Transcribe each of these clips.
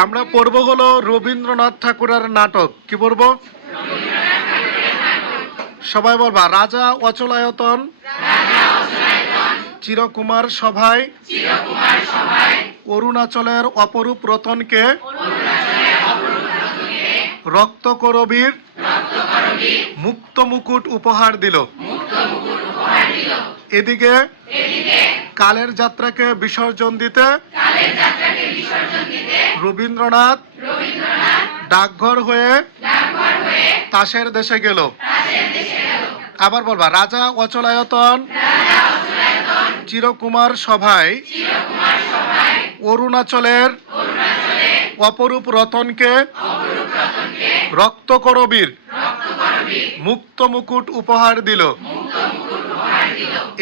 আমরা পড়বো হলো রবীন্দ্রনাথ ঠাকুরের নাটক। কি পড়বো? সবাই বলবা, রাজা অচলায়তন চিরকুমার সভায় অরুণাচলের অপরূপ রতনকে রক্ত করবীর মুক্ত মুকুট উপহার দিল। এদিকে কালের যাত্রাকে বিসর্জন দিতে রবীন্দ্রনাথ ডাকঘর হয়ে তাসের দেশে গেল। আবার বলবা, রাজা অচলায়তন চিরকুমার সভায় অরুণাচলের অপরূপ রতনকে রক্ত করবীর মুক্ত মুকুট উপহার দিল।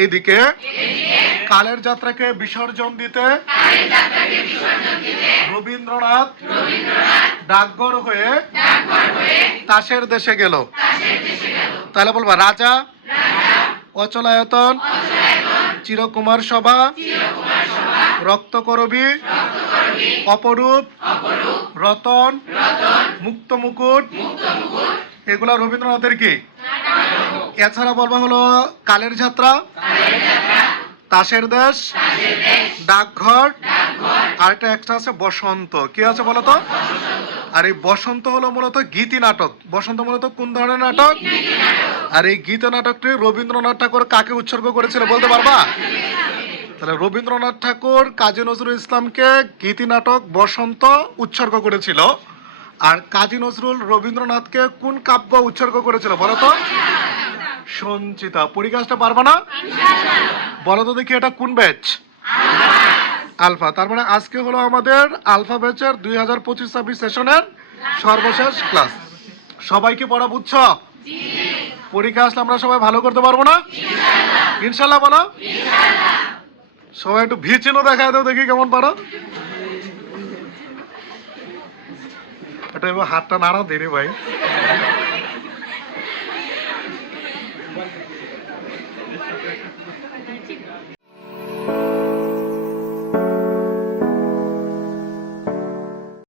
এদিকে কালের যাত্রাকে বিসর্জন দিতে রবীন্দ্রনাথ ডাকঘর হয়ে তাসের দেশে গেল। তাহলে বলবা, রাজা অচলায়তন চিরকুমার সভা রক্ত করবী অপরূপ রতন মুক্ত মুকুট, এগুলা রবীন্দ্রনাথের কি? এছাড়া বলবা হলো কালের যাত্রা, তাসের দেশ, ডাকঘর, আর একটা এক্সট্রা আছে বসন্ত। কি আছে বলতো? আর এই বসন্ত হলো মূলত গীতি নাটক। বসন্ত মূলত কোন ধরনের নাটক? আর এই গীত নাটকটি রবীন্দ্রনাথ ঠাকুর কাকে উৎসর্গ করেছিল বলতে পারবা? তাহলে রবীন্দ্রনাথ ঠাকুর কাজী নজরুল ইসলামকে গীতি নাটক বসন্ত উৎসর্গ করেছিল। আর কাজী নজরুল রবীন্দ্রনাথকে কোন কাব্য উৎসর্গ করেছিল বলতো? সঞ্চিতা। পরিকাজটা পারবা না? বলো তো দেখি, এটা কোন ব্যাচ? আলফা। তার মানে আজকে হলো আমাদের আলফা ব্যাচের 2025-26 সেশনের সর্বশেষ ক্লাস। সবাই কি পড়া বুঝছ? পরীক্ষা আসলে আমরা সবাই ভালো করতে পারবো না? ইনশাল্লাহ বলো। সবাই একটু ভি চিহ্ন দেখায় দাও দেখি কেমন পারো। এটা এবার হাতটা নাড়া দেরি ভাই।